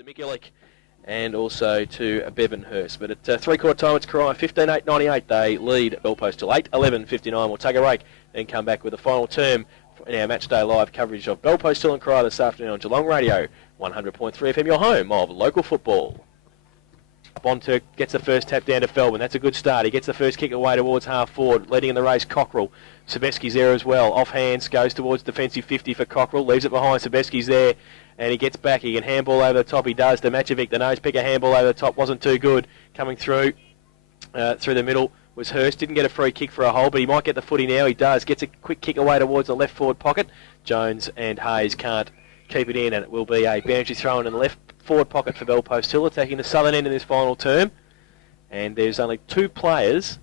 to Mikulik and also to Bevan Hurst. But at three-quarter time, it's Corio 15-8-98. They lead Bellpost till 8-11-59. We'll take a break, then come back with the final term in our Matchday Live coverage of Bellpost Hill and Corio this afternoon on Geelong Radio 100.3 FM, your home of local football. Bonturk gets the first tap down to Feldman. That's a good start. He gets the first kick away towards half forward. Leading in the race, Cockrell. Sebeski's there as well. Off hands, goes towards defensive 50 for Cockrell. Leaves it behind. Sebeski's there. And he gets back. He can handball over the top. He does to Macevic. The nose picker handball over the top wasn't too good. Coming through the middle was Hurst. Didn't get a free kick for a hole, but he might get the footy now. He does. Gets a quick kick away towards the left forward pocket. Jones and Hayes can't keep it in, and it will be a boundary throw in the left forward pocket for Bellpost Hill, attacking the southern end in this final term. And there's only two players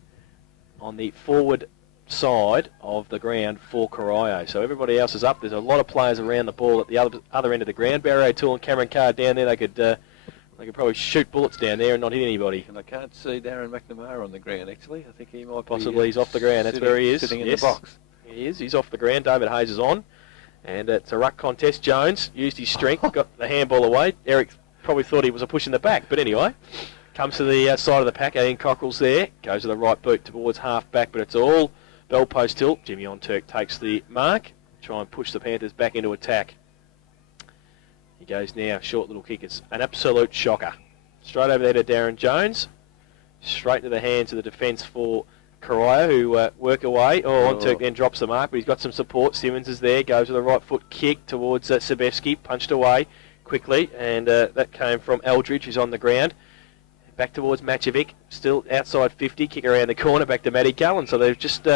on the forward side of the ground for Corio. So everybody else is up. There's a lot of players around the ball at the other end of the ground. Barry O'Toole and Cameron Carr down there. They could probably shoot bullets down there and not hit anybody. And I can't see Darren McNamara on the ground, actually. I think he might possibly he's off the ground. That's where he is. Sitting in the box. He is. He's off the ground. David Hayes is on. And it's a ruck contest. Jones used his strength, got the handball away. Eric probably thought he was a push in the back, but anyway, comes to the side of the pack. Ian Cockrell's there, goes to the right boot towards half back, but it's all Bellpost Hill. Jimmy Onturk takes the mark, try and push the Panthers back into attack. He goes now, short little kick. It's an absolute shocker. Straight over there to Darren Jones, straight into the hands of the defence for Corio, who work away. Onturk then drops the mark, but he's got some support. Simmons is there, goes with a right foot kick towards Sebevsky, punched away quickly, and that came from Eldridge, who's on the ground. Back towards Macevic, still outside 50, kick around the corner, back to Matty Cullen. So they're just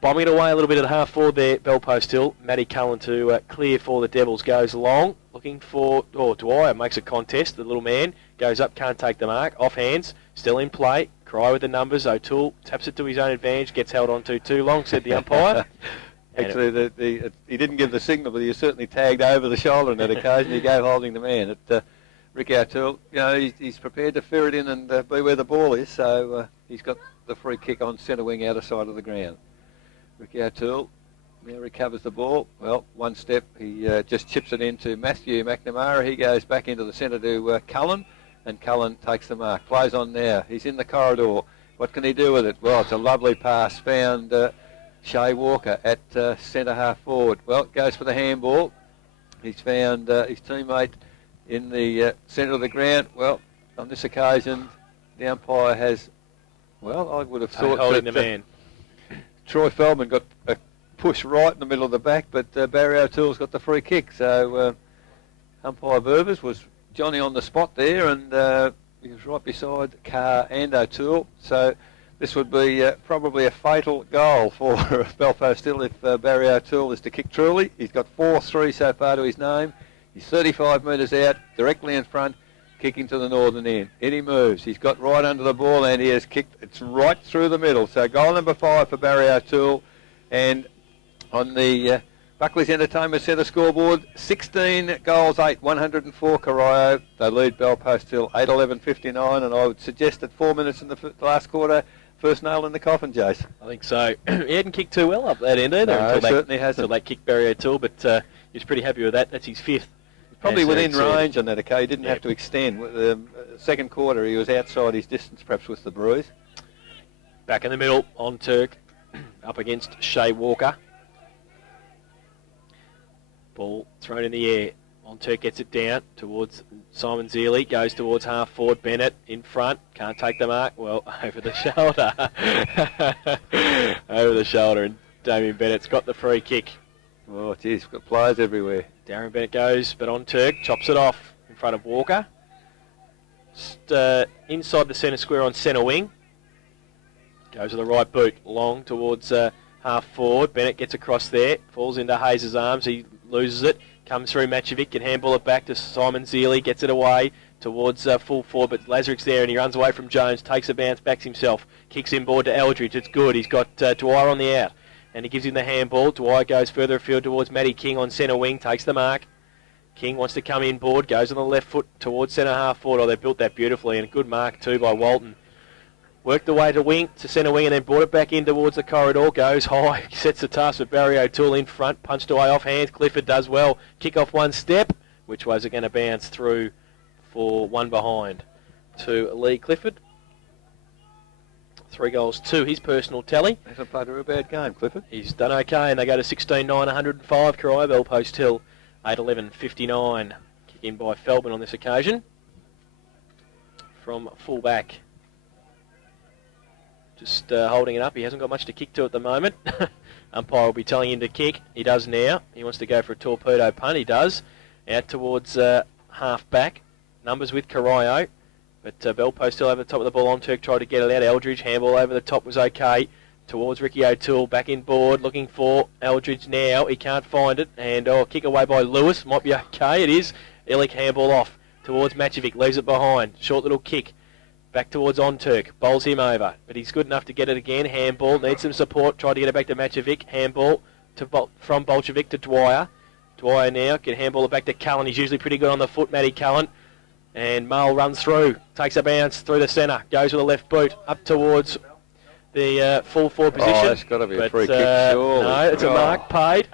bombing it away a little bit at half forward there, Bellpost Hill. Matty Cullen to clear for the Devils, goes long, looking for, Dwyer makes a contest. The little man goes up, can't take the mark, off hands, still in play. Corio with the numbers. O'Toole taps it to his own advantage, gets held on too long, said the umpire. Actually, he didn't give the signal, but he was certainly tagged over the shoulder on that occasion. He gave holding the man. Rick O'Toole, he's prepared to ferret in and be where the ball is, so he's got the free kick on centre wing outer side of the ground. Rick O'Toole now recovers the ball. Well, one step, he just chips it into Matthew McNamara. He goes back into the centre to Cullen. And Cullen takes the mark. Plays on now. He's in the corridor. What can he do with it? Well, it's a lovely pass. Found Shea Walker at centre half forward. Well, goes for the handball. He's found his teammate in the centre of the ground. Well, on this occasion, the umpire has, I would have thought holding the man. Troy Feldman got a push right in the middle of the back, but Barry O'Toole's got the free kick. So umpire Burbers was Johnny on the spot there, and he was right beside Carr and O'Toole. So this would be probably a fatal goal for Bellpost Hill if Barry O'Toole is to kick truly. He's got 4-3 so far to his name. He's 35 metres out, directly in front, kicking to the northern end. In he moves. He's got right under the ball, and he has kicked. It's right through the middle. So goal number 5 for Barry O'Toole. And on the Buckley's Entertainment Centre scoreboard, 16 goals, 8, 104 Corio. They lead Bellpost Hill 8-11-59, and I would suggest at 4 minutes in the last quarter, first nail in the coffin, Jace. I think so. He hadn't kicked too well up that end either. No, certainly hasn't. Until they kicked Barry O'Toole, but he's pretty happy with that. That's his 5th. Probably within range on that occasion. He didn't have to extend. The second quarter, he was outside his distance, perhaps with the bruise. Back in the middle, Onturk up against Shea Walker. Ball thrown in the air. Onturk gets it down towards Simon Zealey. Goes towards half forward. Bennett in front. Can't take the mark. Well, over the shoulder. Over the shoulder. And Damien Bennett's got the free kick. Oh, geez, got players everywhere. Darren Bennett goes, but Onturk chops it off in front of Walker. Just inside the centre square on centre wing. Goes to the right boot. Long towards half forward. Bennett gets across there. Falls into Hayes' arms. He loses it. Comes through Macevic. Can handball it back to Simon Zealey. Gets it away towards full forward. But Lazaruk's there and he runs away from Jones. Takes a bounce. Backs himself. Kicks inboard to Eldridge. It's good. He's got Dwyer on the out. And he gives him the handball. Dwyer goes further afield towards Matty King on centre wing. Takes the mark. King wants to come inboard. Goes on the left foot towards centre half forward. Oh, they built that beautifully. And a good mark too by Walton. Worked the way to centre wing and then brought it back in towards the corridor. Goes high. Sets the task with Barry O'Toole in front. Punched away off hands. Clifford does well. Kick off one step. Which was it going to bounce through for one behind to Lee Clifford. 3 goals to his personal tally. Hasn't played a real bad game, Clifford. He's done okay, and they go to 16-9, 105. Corio, Bell Post Hill, 8-11-59. Kick in by Feldman on this occasion. From full-back. Just holding it up. He hasn't got much to kick to at the moment. Umpire will be telling him to kick. He does now. He wants to go for a torpedo punt. He does. Out towards half-back. Numbers with Corio. But Bell Post still over the top of the ball. On Turk tried to get it out. Eldridge, handball over the top was okay. Towards Ricky O'Toole, back in board, looking for Eldridge now. He can't find it. And kick away by Lewis. Might be okay. It is. Illick handball off towards Matchovic. Leaves it behind. Short little kick. Back towards Onturk. Bowls him over. But he's good enough to get it again. Handball. Needs some support. Tried to get it back to Matchovic. Handball from Bolshevik to Dwyer. Dwyer now can handball it back to Cullen. He's usually pretty good on the foot, Matty Cullen. And Mull runs through, takes a bounce through the centre, goes with a left boot up towards the full forward position. Oh, that's got to be a free kick, surely. No, it's a mark paid.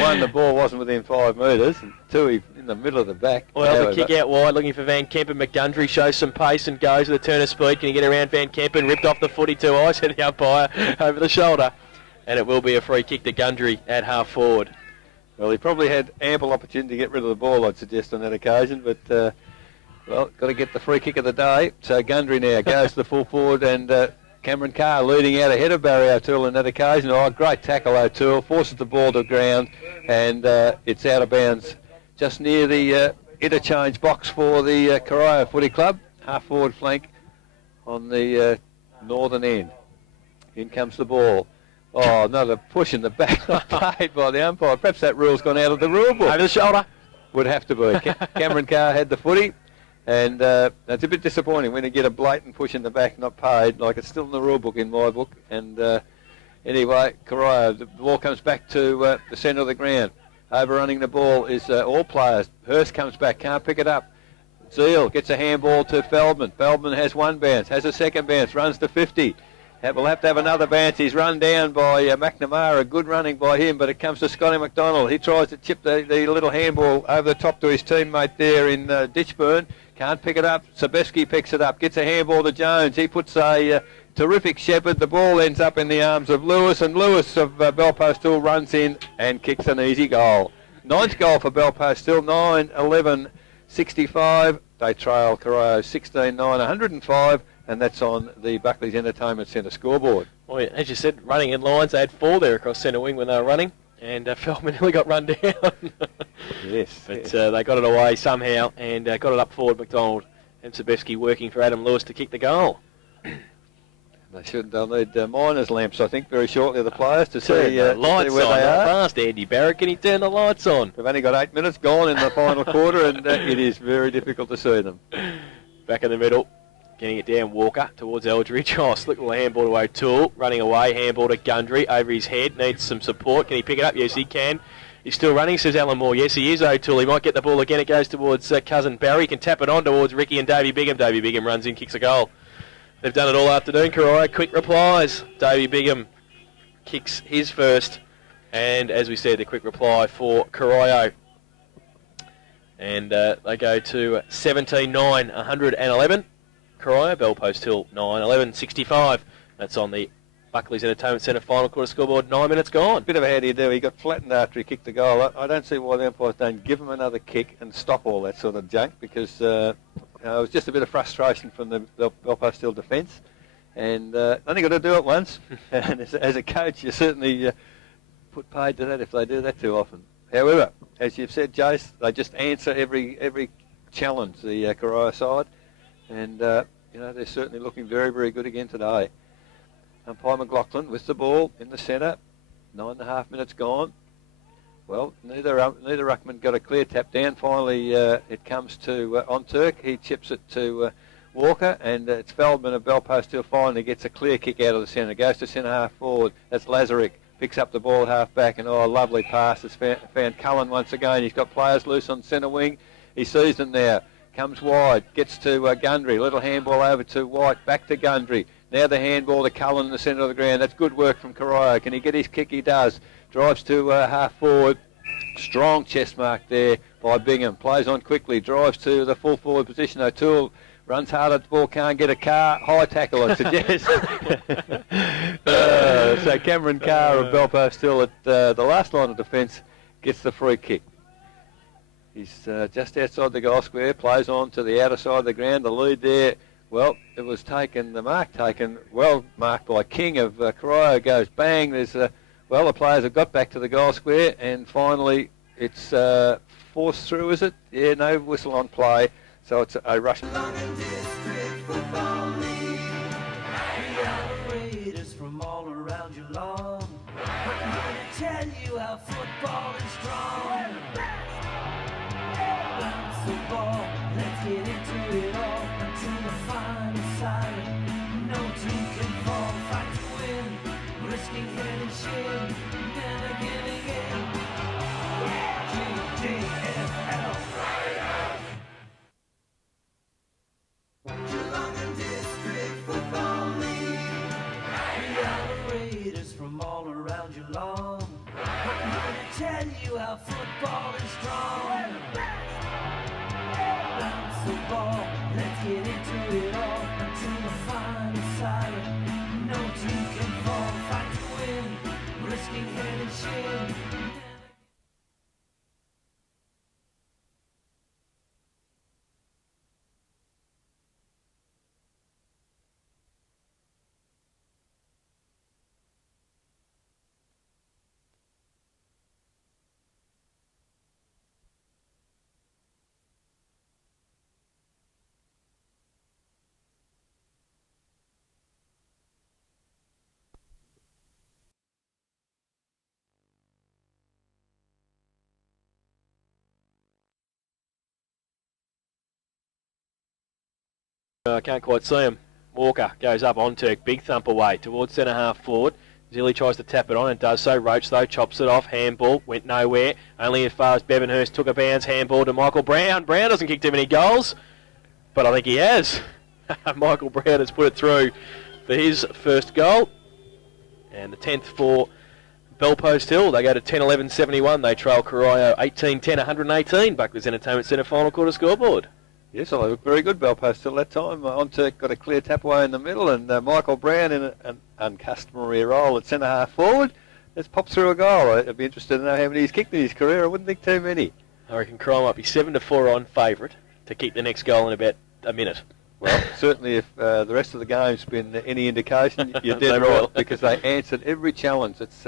One, the ball wasn't within 5 metres, and two, he's in the middle of the back. Well, the kick out wide, looking for Van Kempen. McGundry shows some pace and goes with a turn of speed. Can he get around Van Kempen? Ripped off the footy too high, said the umpire over the shoulder. And it will be a free kick to Gundry at half forward. Well, he probably had ample opportunity to get rid of the ball, I'd suggest, on that occasion, but... well, got to get the free kick of the day. So Gundry now goes to the full forward, and Cameron Carr leading out ahead of Barry O'Toole on that occasion. Oh, great tackle, O'Toole. Forces the ball to ground, and it's out of bounds just near the interchange box for the Corio Footy Club. Half forward flank on the northern end. In comes the ball. Oh, another push in the back, not paid by the umpire. Perhaps that rule's gone out of the rule book. Over the shoulder. Would have to be. Cameron Carr had the footy. And that's a bit disappointing when you get a blatant push in the back, not paid. Like, it's still in the rule book in my book. And anyway, Corio, the ball comes back to the centre of the ground. Overrunning the ball is all players. Hurst comes back, can't pick it up. Zeal gets a handball to Feldman. Feldman has one bounce, has a second bounce, runs to 50. We'll have to have another bounce. He's run down by McNamara. Good running by him, but it comes to Scotty McDonald. He tries to chip the little handball over the top to his teammate there in Ditchburn. Can't pick it up. Sabeski picks it up, gets a handball to Jones. He puts a terrific shepherd. The ball ends up in the arms of Lewis, and Lewis of Bell Post Hill runs in and kicks an easy goal. Ninth goal for Bell Post Hill, 9-11-65. They trail Corio 16-9, 105. And that's on the Buckley's Entertainment Centre scoreboard. Well, as you said, running in lines, they had 4 there across centre wing when they were running, and Feldman nearly got run down. Yes. But they got it away somehow and got it up forward. McDonald and Sabeski working for Adam Lewis to kick the goal. They'll need miners' lamps, I think, very shortly, the players, to Turn see, the lights see where on. they are. Fast, Andy Barrett. Can he turn the lights on? We've only got 8 minutes gone in the final quarter, and it is very difficult to see them. Back in the middle. Getting it down, Walker towards Eldridge. Oh, slick little handball to O'Toole. Running away, handball to Gundry. Over his head, needs some support. Can he pick it up? Yes, he can. He's still running, says Alan Moore. Yes, he is, O'Toole. He might get the ball again. It goes towards cousin Barry. Can tap it on towards Ricky and Davey Bigham. Davey Bigham runs in, kicks a goal. They've done it all afternoon, Corio. Quick replies. Davey Bigham kicks his first. And as we said, the quick reply for Corio. And they go to 17-9, 111. Corio, Bell Post Hill, 9-11-65. That's on the Buckley's Entertainment Centre final quarter scoreboard. 9 minutes gone. Bit of a how do you do. He got flattened after he kicked the goal. I don't see why the umpires don't give him another kick and stop all that sort of junk, because it was just a bit of frustration from the Bell Post Hill defence. And only got to do it once. And as a coach, you certainly put paid to that if they do that too often. However, as you've said, Jace, they just answer every challenge, the Corio side. And, they're certainly looking very, very good again today. Umpire McLaughlin with the ball in the centre. 9.5 minutes gone. Well, neither ruckman got a clear tap down. Finally, it comes to Onturk. He chips it to Walker, and it's Feldman of Bell Post Hill finally gets a clear kick out of the centre. Goes to centre half forward. That's Lazarick. Picks up the ball half back, and a lovely pass. Has found Cullen once again. He's got players loose on centre wing. He sees them now. Comes wide, gets to Gundry, little handball over to White, back to Gundry. Now the handball to Cullen in the centre of the ground. That's good work from Corio. Can he get his kick? He does. Drives to half forward. Strong chest mark there by Bingham. Plays on quickly, drives to the full forward position. O'Toole runs hard at the ball, can't get a car. High tackle, I suggest. So Cameron Carr of Belpost still at the last line of defence gets the free kick. He's just outside the goal square, plays on to the outer side of the ground. The lead there, well, it was taken, the mark taken, well marked by King of Corio, goes bang. There's, well, the players have got back to the goal square, and finally it's forced through, is it? Yeah, no whistle on play, so it's a rush. From all around your lawn, we're going to tell you how football is strong. Bounce the ball, let's get into it all until the final siren. No team can fall, fight to win, risking head and shin, never giving in. GGFL. Geelong and District Football League. We are the Raiders from all around your lawn. We're going to tell you how football is strong. Bounce the ball, let's get into it all until the final siren. No team can fall, fight to win, risking head and shin. I can't quite see him. Walker goes up on Turk, big thump away towards centre half forward. Zilly tries to tap it on and does so. Roach though chops it off. Handball went nowhere. Only as far as Bevanhurst took a bounce. Handball to Michael Brown. Brown doesn't kick too many goals, but I think he has. Michael Brown has put it through for his first goal, and the 10th for Belpost Hill. They go to 10-11-71. They trail Corio 18-10, 118. Buckley's Entertainment Centre final quarter scoreboard. Yes, well, they looked very good, Belpost till that time. Onturk got a clear tap away in the middle, and Michael Brown in an uncustomary role at centre half forward has popped through a goal. I'd be interested to know how many he's kicked in his career. I wouldn't think too many. I reckon Corio might be 7-4 on favourite to kick the next goal in about a minute. Well, certainly if the rest of the game's been any indication, you're They dead will. right, because they answered every challenge that's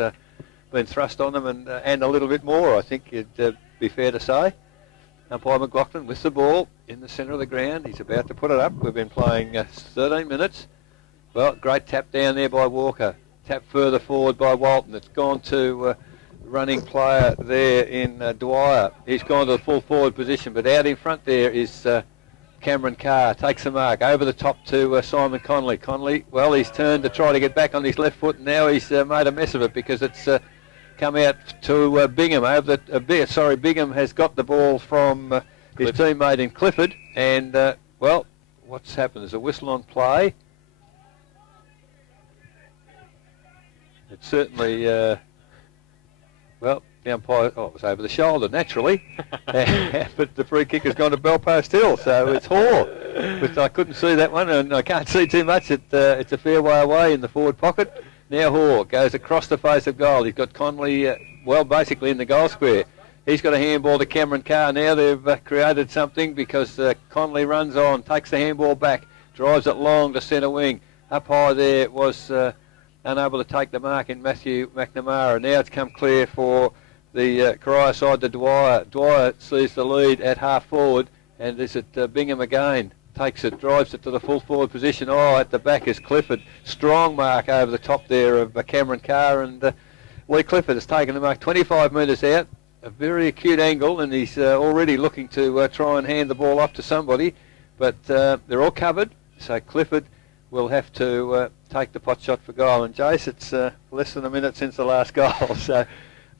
been thrust on them, and a little bit more, I think it'd be fair to say. Umpire McLaughlin with the ball in the centre of the ground. He's about to put it up. We've been playing 13 minutes. Well, great tap down there by Walker. Tap further forward by Walton. It's gone to running player there in Dwyer. He's gone to the full forward position, but out in front there is Cameron Carr. Takes the mark over the top to Simon Conley. Conley, well, he's turned to try to get back on his left foot, and now he's made a mess of it because it's come out to Bingham. Bingham has got the ball from his teammate in Clifford, and well, what's happened? There's a whistle on play. It's certainly, well, the umpire, it was over the shoulder, naturally, but the free kick has gone to Belpost Hill, so it's Hoare. But I couldn't see that one, and I can't see too much. It's a fair way away in the forward pocket. Now Hoare goes across the face of goal. He's got Conley, well, basically in the goal square. He's got a handball to Cameron Carr. Now they've created something because Conley runs on, takes the handball back, drives it long to centre wing. Up high there was unable to take the mark in Matthew McNamara. Now it's come clear for the Corio side to Dwyer. Dwyer sees the lead at half forward, and is it Bingham again. Takes it, drives it to the full forward position. Oh, at the back is Clifford. Strong mark over the top there of Cameron Carr, and Lee Clifford has taken the mark 25 metres out. A very acute angle, and he's already looking to try and hand the ball off to somebody, but they're all covered, so Clifford will have to take the pot shot for goal. And Jace, it's less than a minute since the last goal, so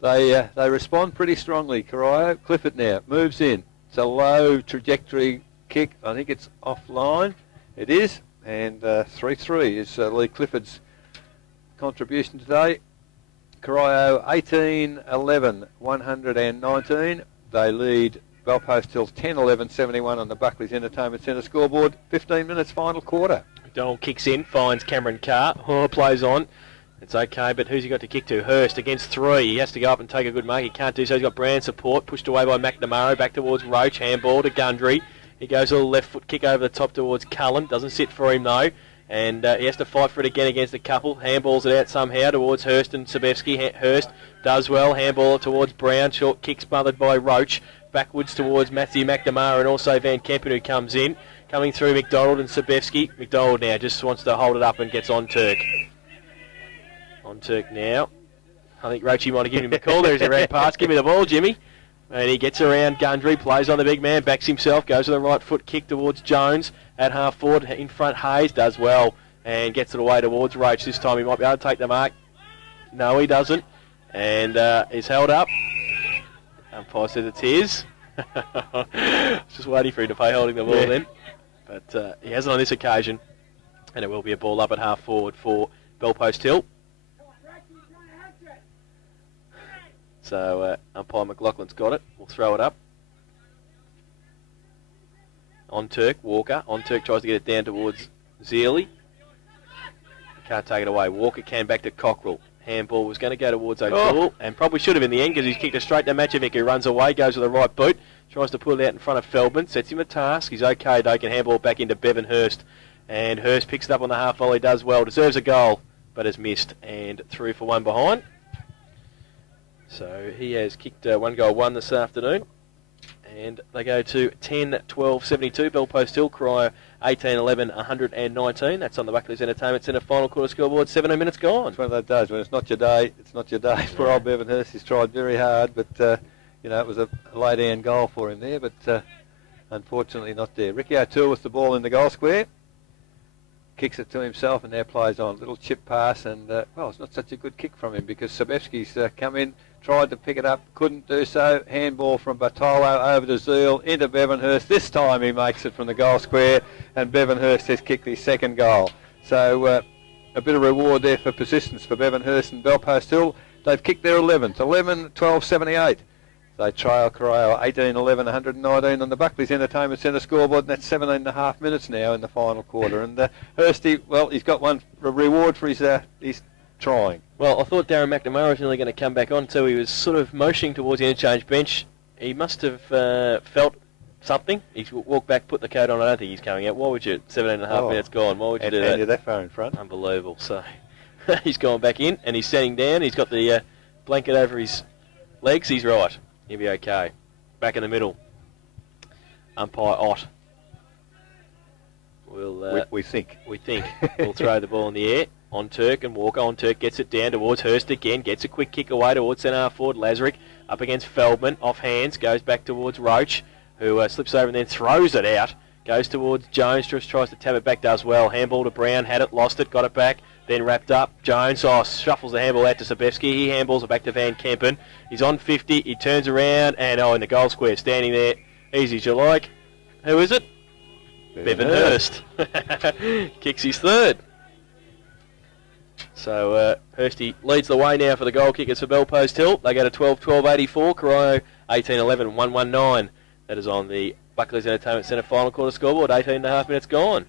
they respond pretty strongly. Corio, Clifford now moves in. It's a low trajectory kick. I think it's offline. It is, and 3-3 is Lee Clifford's contribution today. Corio 18-11, 119. They lead Belpost Hills 10-11, 71 on the Buckley's Entertainment Centre scoreboard. 15 minutes final quarter. McDonald kicks in, finds Cameron Carr. Plays on. It's okay, but who's he got to kick to? Hurst against 3. He has to go up and take a good mark. He can't do so. He's got Brand support. Pushed away by McNamara. Back towards Roach. Handball to Gundry. He goes a little left foot kick over the top towards Cullen. Doesn't sit for him, though. And he has to fight for it again against a couple. Handballs it out somehow towards Hurst and Sabevsky. Hurst does well. Handball it towards Brown. Short kick smothered by Roach. Backwards towards Matthew McNamara and also Van Kempen, who comes in. Coming through McDonald and Sabevsky. McDonald now just wants to hold it up and gets on Turk. On Turk now. I think Roachy might have given him a call there as he ran past. Give me the ball, Jimmy. And he gets around Gundry, plays on the big man, backs himself, goes to the right foot kick towards Jones. At half forward, in front, Hayes does well and gets it away towards Roach. This time he might be able to take the mark. No, he doesn't. And is held up. Umpire says it's his. Just waiting for him to pay holding the ball then. But he hasn't on this occasion. And it will be a ball up at half forward for Belpost Hill. So umpire McLaughlin's got it. We'll throw it up. On Turk, Walker. On Turk tries to get it down towards Zealy. Can't take it away. Walker can back to Cockrell. Handball was going to go towards O'Toole and probably should have in the end because he's kicked it straight to Macevic, who runs away, goes with the right boot, tries to pull it out in front of Feldman, sets him a task. He's okay though, can handball back into Bevan Hurst. And Hurst picks it up on the half volley, does well, deserves a goal, but has missed and through for one behind. So he has kicked 1-1 this afternoon. And they go to 10-12-72. Belpost Hill, Corio 18-11, 119. That's on the Buckley's Entertainment Centre final quarter scoreboard. 17 minutes gone. It's one of those days when it's not your day. It's not your day. Poor old Bevan Hurst. He's tried very hard, but it was a lay-down goal for him there. But unfortunately, not there. Ricky O'Toole with the ball in the goal square. Kicks it to himself and now plays on. Little chip pass and, it's not such a good kick from him because Sabevsky's come in, tried to pick it up, couldn't do so. Handball from Bartolo over to Zeal into Bevan Hurst. This time he makes it from the goal square and Bevan Hurst has kicked his second goal. So a bit of reward there for persistence for Bevan Hurst and Belpost Hill. They've kicked their 11th, 11-12-78. They trail Corio 18-11, 119 on the Buckley's Entertainment Centre scoreboard, and that's 17.5 minutes now in the final quarter. And Hursty, he's got one reward for his trying. Well, I thought Darren McNamara was nearly going to come back on, so he was sort of motioning towards the interchange bench. He must have felt something. He's walked back, put the coat on. I don't think he's coming out. Why would you? 17.5 minutes gone. Why would you do that? And you're that far in front. Unbelievable. So he's gone back in, and he's sitting down. He's got the blanket over his legs. He's right. He'll be okay. Back in the middle. Umpire Ott. We think. We think. We'll throw the ball in the air. On Turk and Walker. On Turk gets it down towards Hurst again. Gets a quick kick away towards centre half forward. Lazarick up against Feldman. Off hands. Goes back towards Roach, who slips over and then throws it out. Goes towards Jones. Just tries to tap it back. Does well. Handball to Brown. Had it. Lost it. Got it back. Then wrapped up. Jones shuffles the handball out to Sabevsky. He handballs it back to Van Kempen. He's on 50. He turns around and in the goal square, standing there, easy as you like. Who is it? Bevan Hurst. Kicks his third. So Hursty leads the way now for the goal kickers for Belpost Hill. They go to 12-12-84. Corio 18-11, 119. That is on the Buckley's Entertainment Centre final quarter scoreboard. 18.5 minutes gone.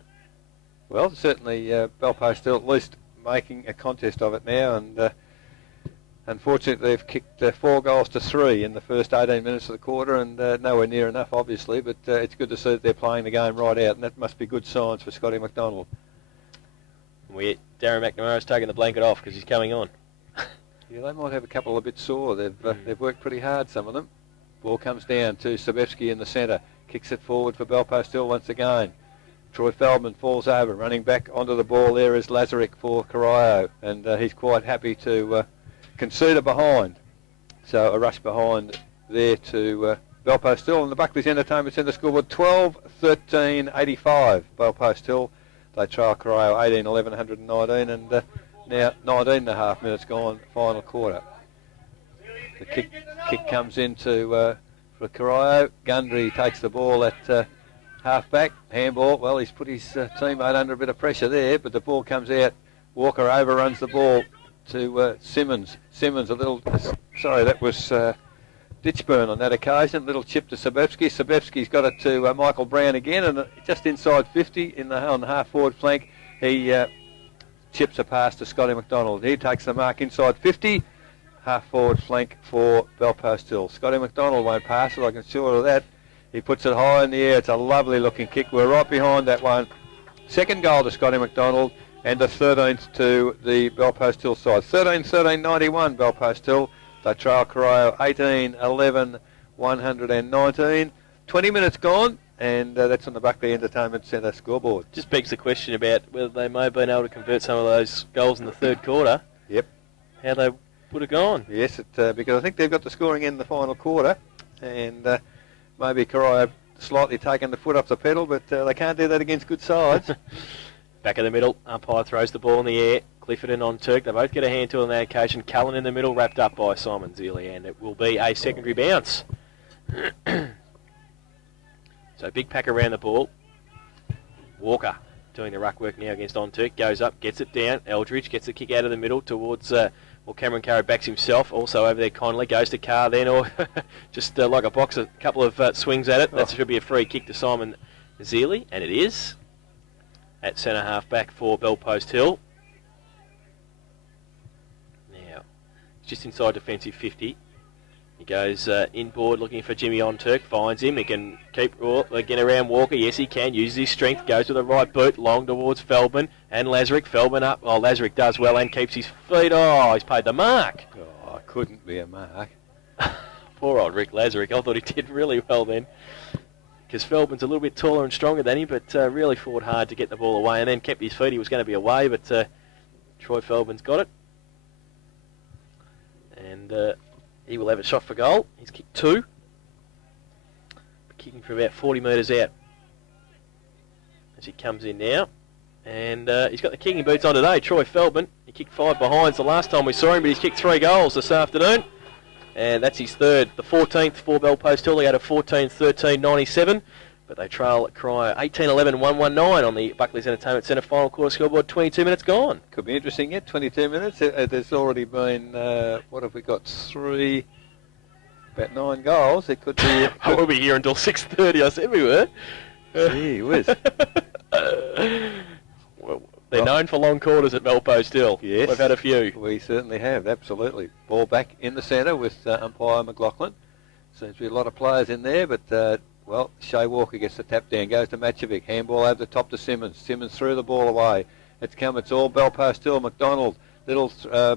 Well, certainly Belpost Hill at least making a contest of it now, and unfortunately they've kicked 4 goals to 3 in the first 18 minutes of the quarter, and nowhere near enough obviously, but it's good to see that they're playing the game right out, and that must be good signs for Scotty McDonald. Darren McNamara's taking the blanket off because he's coming on. Yeah, they might have a couple a bit sore. They've worked pretty hard, some of them. Ball comes down to Sabevsky in the centre, kicks it forward for Belpost Hill once again. Troy Feldman falls over, running back onto the ball. There is Lazarick for Corio, and he's quite happy to concede a behind. So a rush behind there to Belpost Hill, and the Buckley's Entertainment Centre scoreboard 12-13-85. Belpost Hill, they trail Corio 18-11, 119, and now 19.5 minutes gone, final quarter. The kick comes into for Corio. Gundry takes the ball at half-back, handball. Well, he's put his teammate under a bit of pressure there, but the ball comes out. Walker overruns the ball to Simmons. Simmons, a little, sorry, that was Ditchburn on that occasion. Little chip to Sabevsky. Sabevsky's got it to Michael Brown again, and just inside 50 on the half-forward flank, he chips a pass to Scotty McDonald. He takes the mark inside 50, half-forward flank for Belpost Hill. Scotty McDonald won't pass it, I can assure you of that. He puts it high in the air. It's a lovely-looking kick. We're right behind that one. Second goal to Scotty McDonald, and the 13th to the Belpost Hill side. 13-13-91 Belpost Hill. They trail Corio 18-11-119. 20 minutes gone, and that's on the Buckley Entertainment Centre scoreboard. Just begs the question about whether they may have been able to convert some of those goals in the third quarter. Yep. How they would have gone. Yes, because I think they've got the scoring in the final quarter, and maybe Corio slightly taken the foot off the pedal, but they can't do that against good sides. Back in the middle, umpire throws the ball in the air. Clifford and on Turk, they both get a hand to it on that occasion. Cullen in the middle, wrapped up by Simon Zealy, and it will be a secondary bounce. So big pack around the ball. Walker doing the ruck work now against on Turk, goes up, gets it down. Eldridge gets the kick out of the middle towards, Cameron Carroll backs himself, also over there Connolly, goes to Carr then, or just like a box, a couple of swings at it. That should be a free kick to Simon Zealy, and it is. At centre half back for Belpost Hill. Now, just inside defensive 50. He goes inboard looking for Jimmy on Turk, finds him. He can keep again around Walker. Yes, he can. Uses his strength, goes with the right boot, long towards Feldman and Lazarick. Feldman up. Oh, Lazarick does well and keeps his feet. Oh, he's paid the mark. Oh, it couldn't be a mark. Poor old Rick Lazarick. I thought he did really well then. Because Feldman's a little bit taller and stronger than him, but really fought hard to get the ball away and then kept his feet. He was going to be away, but Troy Feldman's got it. And he will have a shot for goal. He's kicked 2. Kicking from about 40 metres out as he comes in now. And he's got the kicking boots on today, Troy Feldman. He kicked 5 behinds the last time we saw him, but he's kicked 3 goals this afternoon. And that's his third. The 14th for Belpost Hill. He had a 14-13-97. But they trail Corio 18-11-119 on the Buckley's Entertainment Centre final quarter scoreboard. 22 minutes gone. Could be interesting yet. 22 minutes. There's already been, what have we got? 3, about 9 goals. It could be... We'll be here until 6:30. I said we were. Gee whiz. Well, they're known for long quarters at Belpost Hill. Yes. We've had a few. We certainly have, absolutely. Ball back in the centre with umpire McLaughlin. Seems to be a lot of players in there, but, well, Shea Walker gets the tap down, goes to Matchovic. Handball over the top to Simmons. Simmons threw the ball away. It's all Belpost Hill. McDonald, little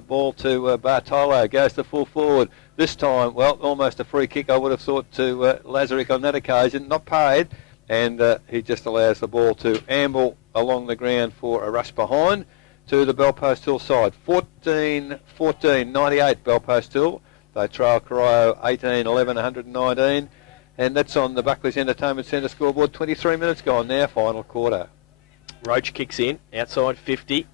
ball to Bartolo, goes to full forward. This time, well, almost a free kick, I would have thought, to Lazarick on that occasion. Not paid. And he just allows the ball to amble along the ground for a rush behind to the Belpost Hill side. 14-14-98 Belpost Hill. They trail Corio 18-11-119. And that's on the Buckley's Entertainment Centre scoreboard. 23 minutes gone now, final quarter. Roach kicks in, outside 50.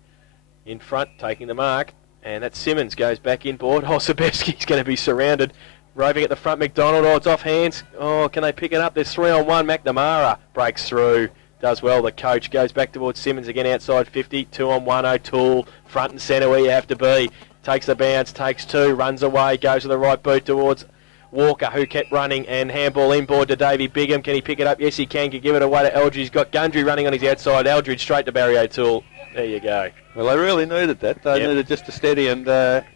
In front, taking the mark. And that Simmons goes back inboard. Oh, Sabevsky's going to be surrounded. Roving at the front, McDonald. Oh, it's off hands. Oh, can they pick it up? There's 3-on-1. McNamara breaks through. Does well. The coach goes back towards Simmons again outside 50. 2-on-1. O'Toole. Front and centre where you have to be. Takes the bounce. Takes 2. Runs away. Goes with the right boot towards Walker, who kept running. And handball inboard to Davey Bigham. Can he pick it up? Yes, he can. Can give it away to Eldridge. He's got Gundry running on his outside. Eldridge straight to Barry O'Toole. There you go. Well, they really needed that. They needed just to steady, and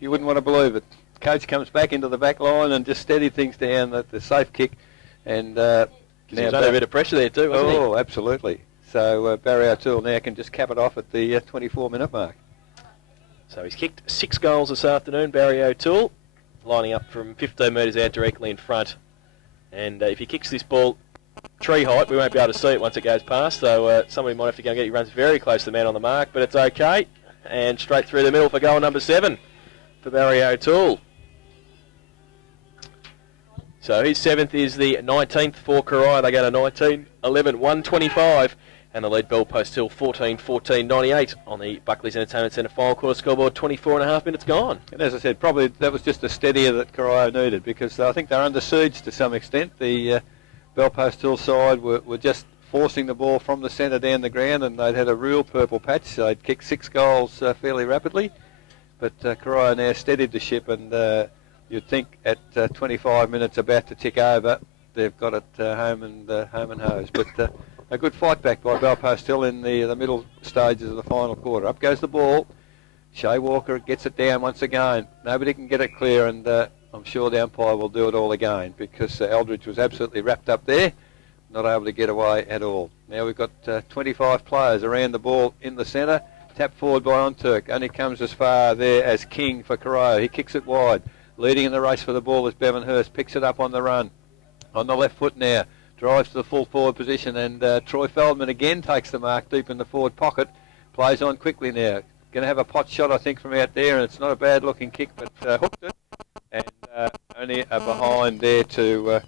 you wouldn't want to believe it. Coach comes back into the back line and just steady things down at the safe kick. And now he's under a bit of pressure there too, wasn't he? Oh, absolutely. So Barry O'Toole now can just cap it off at the 24-minute mark. So he's kicked 6 goals this afternoon, Barry O'Toole, lining up from 15 metres out directly in front. And if he kicks this ball tree height, we won't be able to see it once it goes past. So somebody might have to go and get it. He runs very close to the man on the mark, but it's okay. And straight through the middle for goal number 7 for Barry O'Toole. So his 7th is the 19th for Corio. They go to 19-11-125. And the lead Belpost Hill 14-14-98 on the Buckley's Entertainment Centre final quarter scoreboard. 24.5 minutes gone. And as I said, probably that was just the steadier that Corio needed, because I think they're under siege to some extent. The Belpost Hill side were just forcing the ball from the centre down the ground, and they'd had a real purple patch. So they'd kicked 6 goals fairly rapidly. But Corio now steadied the ship, and you'd think at 25 minutes about to tick over, they've got it home and hose. But a good fight back by Belpost Hill in the middle stages of the final quarter. Up goes the ball. Shea Walker gets it down once again. Nobody can get it clear, and I'm sure the umpire will do it all again, because Eldridge was absolutely wrapped up there, not able to get away at all. Now we've got 25 players around the ball in the centre. Tap forward by Onturk. Only comes as far there as King for Corio. He kicks it wide. Leading in the race for the ball is Bevan Hurst. Picks it up on the run. On the left foot now. Drives to the full forward position, and Troy Feldman again takes the mark deep in the forward pocket. Plays on quickly now. Going to have a pot shot, I think, from out there, and it's not a bad looking kick, but hooked it. And only a behind there to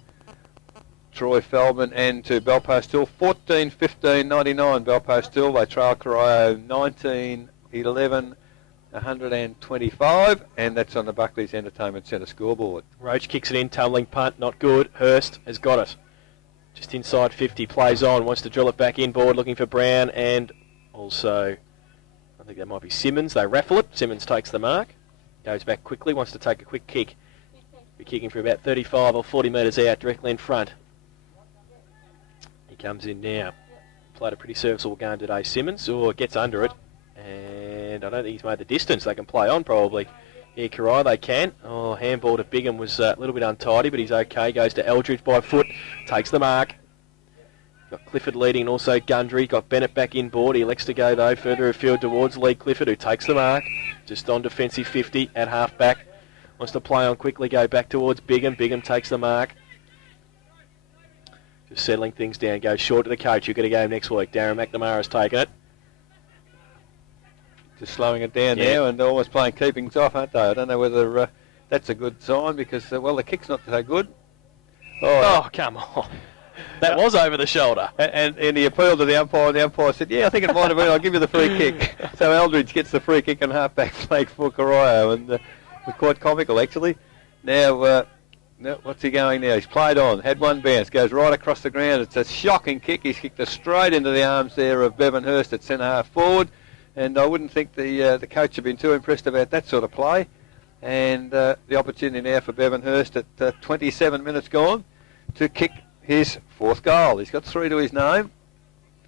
Troy Feldman and to Belpost Hill. 14-15-99 Belpost Hill. They trail Corio 19-11 125, and that's on the Buckley's Entertainment Centre scoreboard. Roach kicks it in, tumbling punt, not good. Hurst has got it. Just inside 50, plays on, wants to drill it back inboard, looking for Brown, and also, I think that might be Simmons. They raffle it. Simmons takes the mark, goes back quickly, wants to take a quick kick. Be kicking from about 35 or 40 metres out, directly in front. He comes in now. Played a pretty serviceable game today, Simmons, or gets under it. And I don't think he's made the distance. They can play on, probably. Yeah, Corio, they can. Oh, handball to Bigham was a little bit untidy, but he's okay. Goes to Eldridge by foot. Takes the mark. Got Clifford leading, and also Gundry. Got Bennett back inboard. He elects to go, though, further afield towards Lee Clifford, who takes the mark. Just on defensive 50 at half-back. Wants to play on quickly, go back towards Bigham. Bigham takes the mark. Just settling things down. Goes short to the coach. You've got to go next week. Darren McNamara's taken it. Just slowing it down now and almost playing keepings off, aren't they? I don't know whether that's a good sign, because, well, the kick's not so good. Oh, come on. That was over the shoulder. And he appealed to the umpire said, yeah, I think it might have been, I'll give you the free kick. So Eldridge gets the free kick and half-back flag for Corio, and it was quite comical, actually. Now, what's he going now? He's played on, had one bounce, goes right across the ground. It's a shocking kick. He's kicked it straight into the arms there of Bevan Hurst at centre-half forward. And I wouldn't think the coach had been too impressed about that sort of play. And the opportunity now for Bevan Hurst at 27 minutes gone to kick his fourth goal. He's got 3 to his name.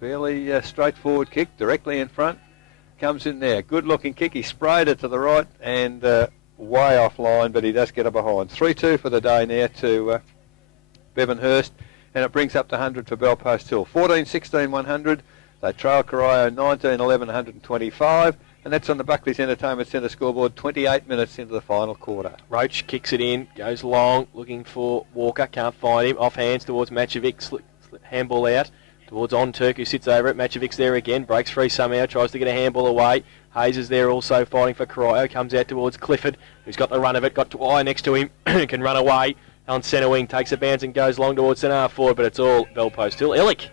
Fairly straightforward kick, directly in front. Comes in there. Good-looking kick. He sprayed it to the right and way offline, but he does get it behind. 3-2 for the day now to Bevan Hurst, and it brings up to 100 for Belpost Hill. 14-16-100. They trail Corio 19-11 125, and that's on the Buckley's Entertainment Centre scoreboard 28 minutes into the final quarter. Roach kicks it in, goes long, looking for Walker, can't find him. Off hands towards Macevic, handball out towards Onturk, who sits over it. Macevic's there again, breaks free somehow, tries to get a handball away. Hayes is there also fighting for Corio, comes out towards Clifford, who's got the run of it, got Dwyer next to him, can run away. On centre wing, takes a bounce and goes long towards centre half forward, but it's all Belpost Hill. Illick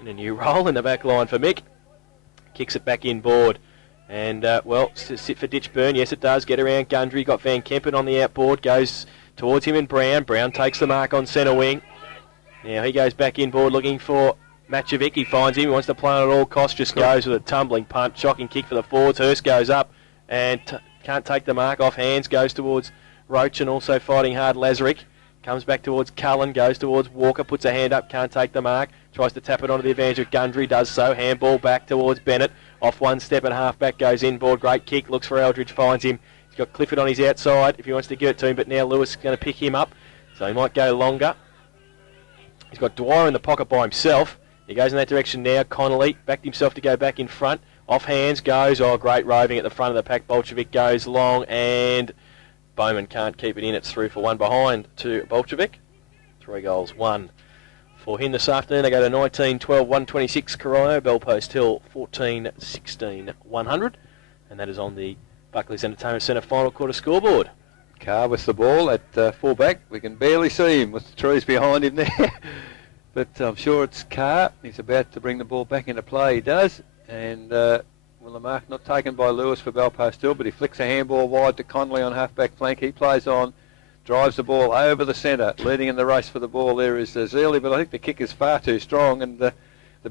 in a new role in the back line for Mick. Kicks it back inboard. And, well, sit for Ditchburn. Yes, it does. Get around Gundry. Got Van Kempen on the outboard. Goes towards him and Brown. Brown takes the mark on centre wing. Now he goes back inboard looking for Macevic. He finds him. He wants to play on at all costs. Just goes with a tumbling punt. Shocking kick for the forwards. Hurst goes up and can't take the mark. Off hands. Goes towards Roach and also fighting hard Lazarick. Comes back towards Cullen. Goes towards Walker. Puts a hand up. Can't take the mark. Tries to tap it onto the advantage of Gundry, does so. Handball back towards Bennett. Off one step and half back, goes inboard. Great kick, looks for Eldridge, finds him. He's got Clifford on his outside if he wants to give it to him, but now Lewis is going to pick him up, so he might go longer. He's got Dwyer in the pocket by himself. He goes in that direction now. Connolly backed himself to go back in front. Off hands goes. Oh, great roving at the front of the pack. Bolshevik goes long, and Bowman can't keep it in. It's through for one behind to Bolshevik. 3 goals, 1. For him this afternoon, they go to 19-12-126 Corio, Belpost Hill 14-16-100, and that is on the Buckley's Entertainment Centre final quarter scoreboard. Carr with the ball at full-back. We can barely see him with the trees behind him there, but I'm sure it's Carr. He's about to bring the ball back into play. He does, and well, the mark not taken by Lewis for Belpost Hill, but he flicks a handball wide to Connolly on half-back flank. He plays on. Drives the ball over the centre. Leading in the race for the ball there is Zealy, but I think the kick is far too strong, and the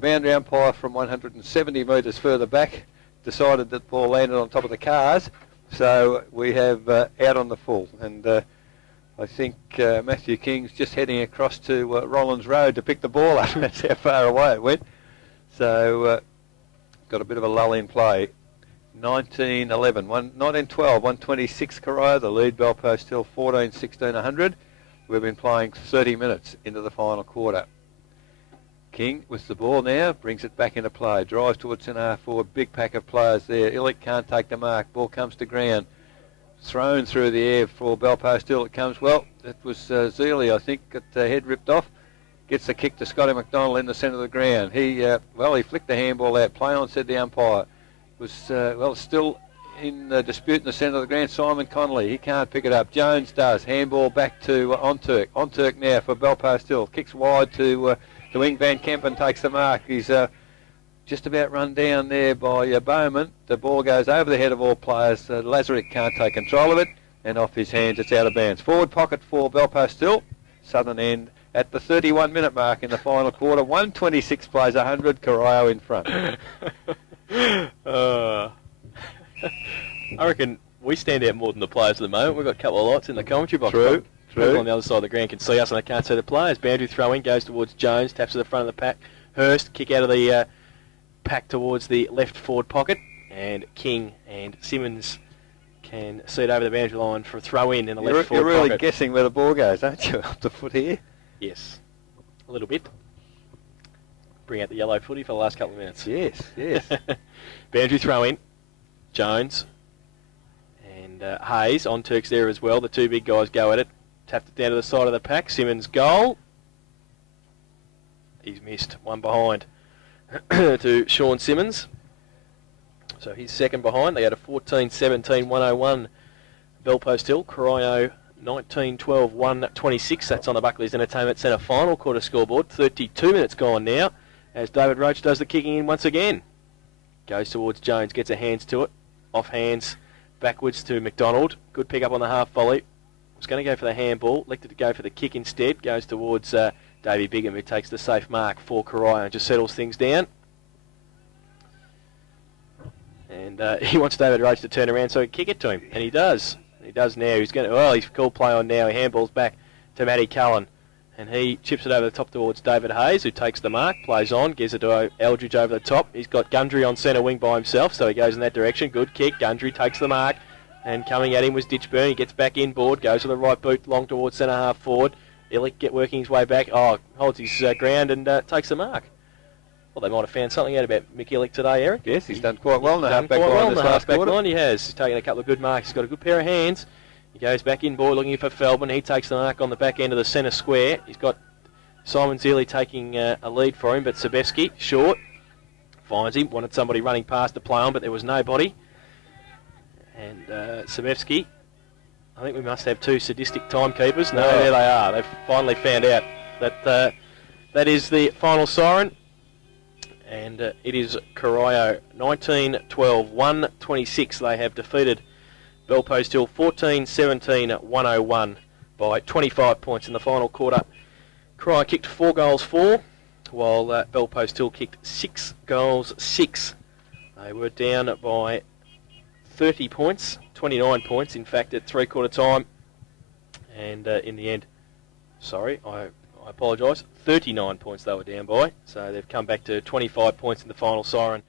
boundary umpire from 170 metres further back decided that the ball landed on top of the cars. So we have out on the full, and I think Matthew King's just heading across to Rollins Road to pick the ball up. That's how far away it went. So got a bit of a lull in play. 19-11, 19-12, 126 Corio, the lead. Bellpost Hill 14-16, 100. We've been playing 30 minutes into the final quarter. King with the ball now, brings it back into play, drives towards centre half forward, big pack of players there. Illick can't take the mark, ball comes to ground. Thrown through the air for Bellpost Hill. It comes well. It was Zealey, I think, got the head ripped off. Gets the kick to Scotty McDonald in the centre of the ground. He flicked the handball out. Play on, said the umpire. Was still in dispute in the centre of the ground. Simon Connolly, he can't pick it up. Jones does. Handball back to Onturk. Onturk now for Bellpost Hill. Kicks wide to Wing Van Kempen, takes the mark. He's just about run down there by Bowman. The ball goes over the head of all players. Lazarick can't take control of it, and off his hands it's out of bounds. Forward pocket for Bellpost Hill. Southern end at the 31-minute mark in the final quarter. 126 plays 100. Corio in front. I reckon we stand out more than the players at the moment. We've got a couple of lights in the commentary box. True. People on the other side of the ground can see us and they can't see the players. Boundary throw in, goes towards Jones, taps to the front of the pack. Hurst, kick out of the pack towards the left forward pocket. And King and Simmons can see it over the boundary line for a throw in the left forward pocket. You're really guessing where the ball goes, aren't you, up the foot here? Yes, a little bit. Bring out the yellow footy for the last couple of minutes. Yes. Boundary throw in, Jones and Hayes. On Turks there as well. The two big guys go at it. Tapped it down to the side of the pack. Simmons goal. He's missed. One behind to Sean Simmons. So he's second behind. They had a 14-17, 101 Bellpost Hill. Corio 19-12, 126. That's on the Buckley's Entertainment Centre final quarter scoreboard. 32 minutes gone now as David Roach does the kicking in once again. Goes towards Jones, gets a hands to it. Off hands, backwards to McDonald. Good pick up on the half volley. Was going to go for the handball, elected to go for the kick instead. Goes towards Davey Bigham, who takes the safe mark for Corio and just settles things down. And he wants David Roach to turn around so he can kick it to him, and he does. He does now. He's called play on now. He handballs back to Matty Cullen, and he chips it over the top towards David Hayes, who takes the mark, plays on, gives it to Eldridge over the top. He's got Gundry on centre wing by himself, so he goes in that direction. Good kick. Gundry takes the mark. And coming at him was Ditchburn. He gets back inboard, goes to the right boot, long towards centre half forward. Illick working his way back. Holds his ground and takes the mark. Well, they might have found something out about Mick Illick today, Eric. Yes, he's done quite well in the half-back line this last quarter. He has. He's taken a couple of good marks. He's got a good pair of hands. He goes back inboard looking for Feldman. He takes the mark on the back end of the centre square. He's got Simon Zealey taking a lead for him, but Sebevsky, short, finds him. Wanted somebody running past to play on, but there was nobody. And Sebevsky, I think we must have two sadistic timekeepers. No, there they are. They've finally found out that that is the final siren. And it is Corio 19-12, 126. They have defeated Bellpost Hill 14-17, 101 by 25 points in the final quarter. Corio kicked 4 goals 4, while Bellpost Hill kicked 6 goals 6. They were down by 30 points, 29 points in fact at three-quarter time, and in the end, I apologise, 39 points they were down by, so they've come back to 25 points in the final siren.